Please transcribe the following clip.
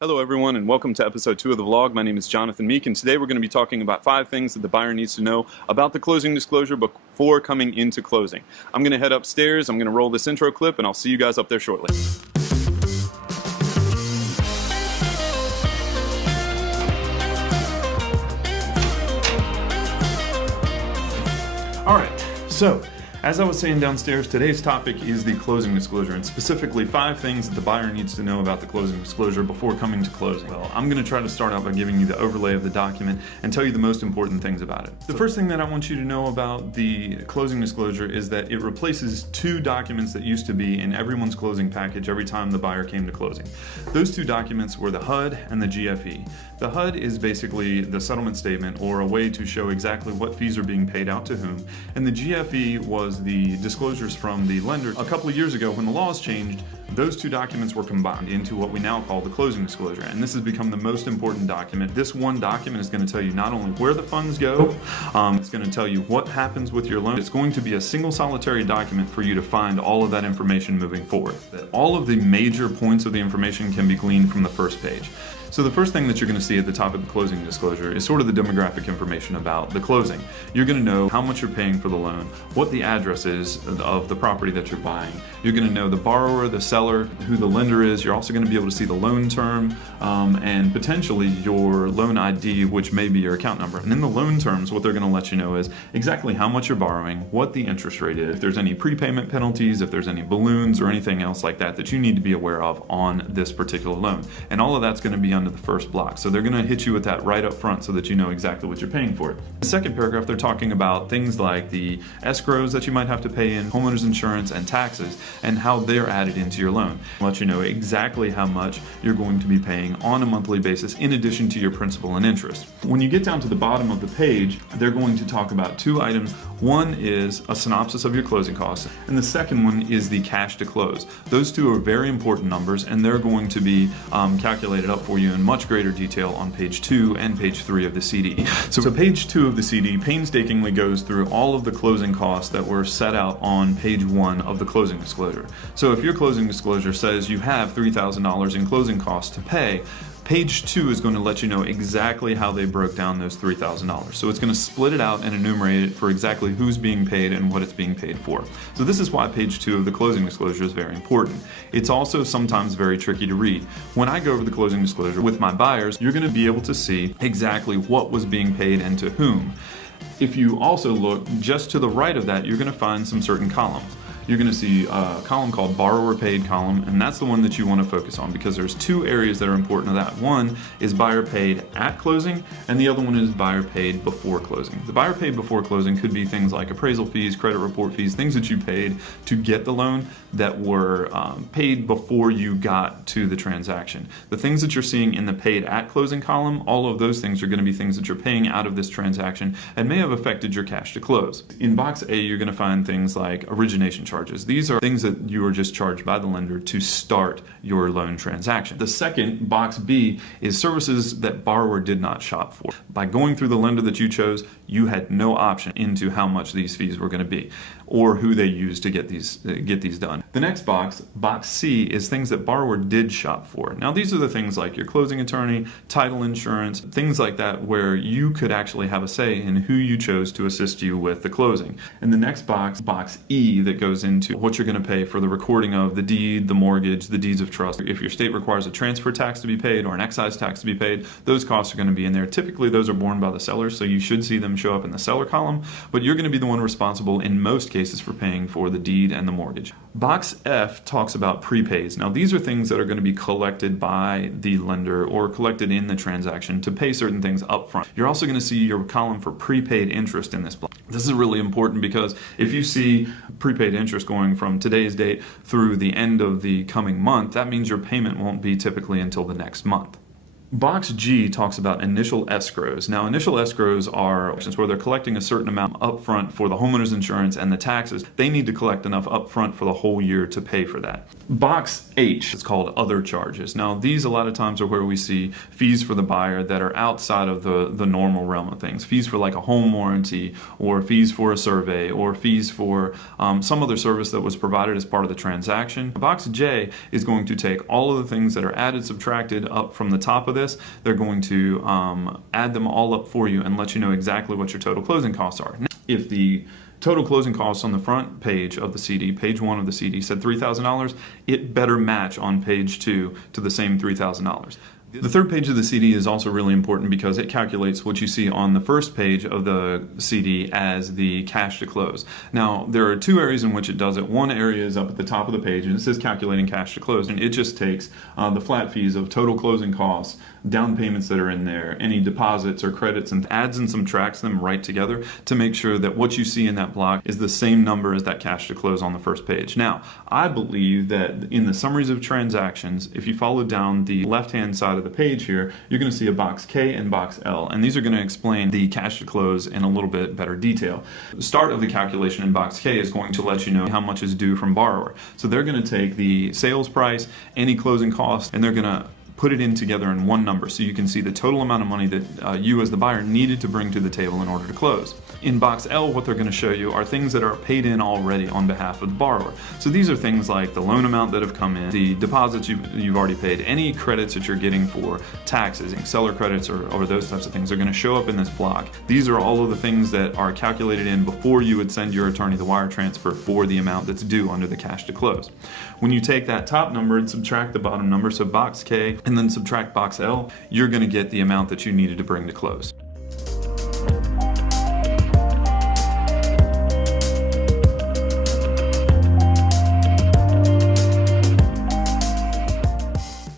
Hello everyone and welcome to episode 2 of the vlog. My name is Jonathan Meek and today we're going to be talking about 5 things that the buyer needs to know about the closing disclosure before coming into closing. I'm going to head upstairs, I'm going to roll this intro clip, and I'll see you guys up there shortly. Alright, so as I was saying downstairs, today's topic is the closing disclosure, and specifically 5 things that the buyer needs to know about the closing disclosure before coming to closing. Well, I'm going to try to start out by giving you the overlay of the document and tell you the most important things about it. The first thing that I want you to know about the closing disclosure is that it replaces 2 documents that used to be in everyone's closing package every time the buyer came to closing. Those 2 documents were the HUD and the GFE. The HUD is basically the settlement statement, or a way to show exactly what fees are being paid out to whom, and the GFE was the disclosures from the lender. A couple of years ago, when the laws changed, those 2 documents were combined into what we now call the closing disclosure, and this has become the most important document. This one document is going to tell you not only where the funds go, it's going to tell you what happens with your loan. It's going to be a single solitary document for you to find all of that information moving forward. All of the major points of the information can be gleaned from the first page. So the first thing that you're going to see at the top of the closing disclosure is sort of the demographic information about the closing. You're going to know how much you're paying for the loan, what the address is of the property that you're buying. You're going to know the borrower, the seller, who the lender is. You're also going to be able to see the loan term and potentially your loan ID, which may be your account number. And in the loan terms, what they're going to let you know is exactly how much you're borrowing, what the interest rate is, if there's any prepayment penalties, if there's any balloons or anything else like that that you need to be aware of on this particular loan. And all of that's going to be under the first block. So they're going to hit you with that right up front so that you know exactly what you're paying for it. The second paragraph, they're talking about things like the escrows that you might have to pay in, homeowners insurance, and taxes, and how they're added into your loan. Let you know exactly how much you're going to be paying on a monthly basis in addition to your principal and interest. When you get down to the bottom of the page, they're going to talk about 2 items. One is a synopsis of your closing costs, and the second one is the cash to close. Those 2 are very important numbers, and they're going to be calculated up for you in much greater detail on page 2 and page 3 of the CD. So page 2 of the CD painstakingly goes through all of the closing costs that were set out on page 1 of the closing disclosure. So if your closing disclosure says you have $3,000 in closing costs to pay, page 2 is going to let you know exactly how they broke down those $3,000. So it's going to split it out and enumerate it for exactly who's being paid and what it's being paid for. So this is why page 2 of the closing disclosure is very important. It's also sometimes very tricky to read. When I go over the closing disclosure with my buyers, you're going to be able to see exactly what was being paid and to whom. If you also look just to the right of that, you're going to find some certain columns. You're going to see a column called borrower paid column, and that's the one that you want to focus on because there's 2 areas that are important to that. One is buyer paid at closing, and the other one is buyer paid before closing. The buyer paid before closing could be things like appraisal fees, credit report fees, things that you paid to get the loan that were paid before you got to the transaction. The things that you're seeing in the paid at closing column, all of those things are going to be things that you're paying out of this transaction and may have affected your cash to close. In box A, you're going to find things like origination charges. These are things that you are just charged by the lender to start your loan transaction. The second, box B, is services that borrower did not shop for. By going through the lender that you chose, you had no option into how much these fees were going to be or who they used to get these done. The next box, box C, is things that borrower did shop for. Now these are the things like your closing attorney, title insurance, things like that where you could actually have a say in who you chose to assist you with the closing. And the next box, box E, that goes into what you're going to pay for the recording of the deed, the mortgage, the deeds of trust. If your state requires a transfer tax to be paid or an excise tax to be paid, those costs are going to be in there. Typically those are borne by the seller, so you should see them show up in the seller column, but you're going to be the one responsible in most cases for paying for the deed and the mortgage. Box F talks about prepays. Now these are things that are going to be collected by the lender or collected in the transaction to pay certain things up front. You're also going to see your column for prepaid interest in this block. This is really important because if you see prepaid interest going from today's date through the end of the coming month, that means your payment won't be typically until the next month. Box G talks about initial escrows. Now, initial escrows are where they're collecting a certain amount upfront for the homeowner's insurance and the taxes. They need to collect enough upfront for the whole year to pay for that. Box H is called other charges. Now, these a lot of times are where we see fees for the buyer that are outside of the normal realm of things. Fees for like a home warranty, or fees for a survey, or fees for some other service that was provided as part of the transaction. Box J is going to take all of the things that are added, subtracted up from the top of this. They're going to add them all up for you and let you know exactly what your total closing costs are. Now, if the total closing costs on the front page of the CD, page 1 of the CD, said $3,000, it better match on page 2 to the same $3,000. The third page of the CD is also really important because it calculates what you see on the first page of the CD as the cash to close. Now, there are two areas in which it does it. One area is up at the top of the page, and it says calculating cash to close, and it just takes the flat fees of total closing costs, down payments that are in there, any deposits or credits, and adds and subtracts them right together to make sure that what you see in that block is the same number as that cash to close on the first page. Now, I believe that in the summaries of transactions, if you follow down the left-hand side of the page here, you're going to see a box K and box L, and these are going to explain the cash to close in a little bit better detail. The start of the calculation in box K is going to let you know how much is due from borrower. So they're going to take the sales price, any closing costs, and they're going to put it in together in one number so you can see the total amount of money that you as the buyer needed to bring to the table in order to close. In box L, what they're going to show you are things that are paid in already on behalf of the borrower. So these are things like the loan amount that have come in, the deposits you've already paid, any credits that you're getting for taxes, seller credits, or those types of things are going to show up in this block. These are all of the things that are calculated in before you would send your attorney the wire transfer for the amount that's due under the cash to close. When you take that top number and subtract the bottom number, so box K, and then subtract box L, you're going to get the amount that you needed to bring to close.